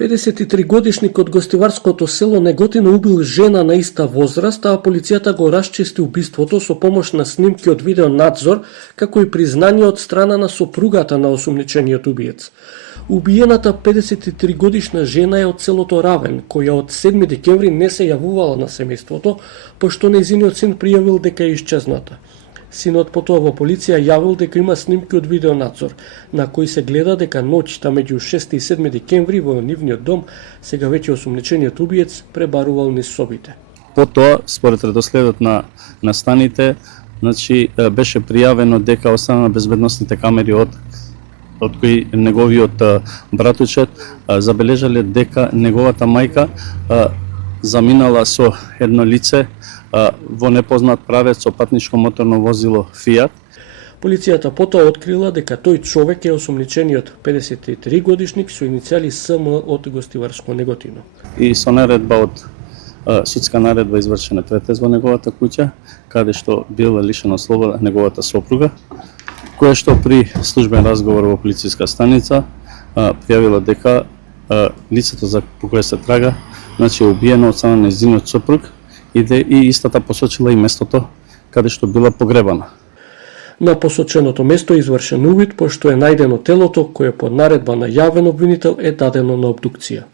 53 годишник од гостиварското село Неготино убил жена на иста возраст, а полицијата го расчисти убиството со помош на снимки од видеонадзор, како и признание од страна на сопругата на осумничениот убиец. Убиената 53 годишна жена е од селото Равен, која од 7 декември не се јавувала на семејството, пошто нејзиниот син пријавил дека е исчезната. Синот потоа во полиција јавил дека има снимки од видеонадзор, на кои се гледа дека ноќта меѓу 6 и 7 декември во нивниот дом, сега веќе осумничениот убиец пребарувал низ собите. Потоа, според редоследот на настаните, беше пријавено дека од страна на безбедносните камери од кои неговиот братучет забележале дека неговата мајка заминала со едно лице во непознат правец со патничко моторно возило Фијат. Полицијата потоа открила дека тој човек е осумничениот 53 годишник со иницијали СМ од гостиварско Неготино. И со наредба од судска наредба извршена претез во неговата куќа, каде што била лишена слобода неговата сопруга, која што при службен разговор во полициска станица пријавила дека лицето за кое се трага, убиено од страна на нејзиниот сопруг и истата посочила и местото каде што била погребана. На посоченото место извршен увид, пошто е најдено телото кое под наредба на јавен обвинител е дадено на обдукција.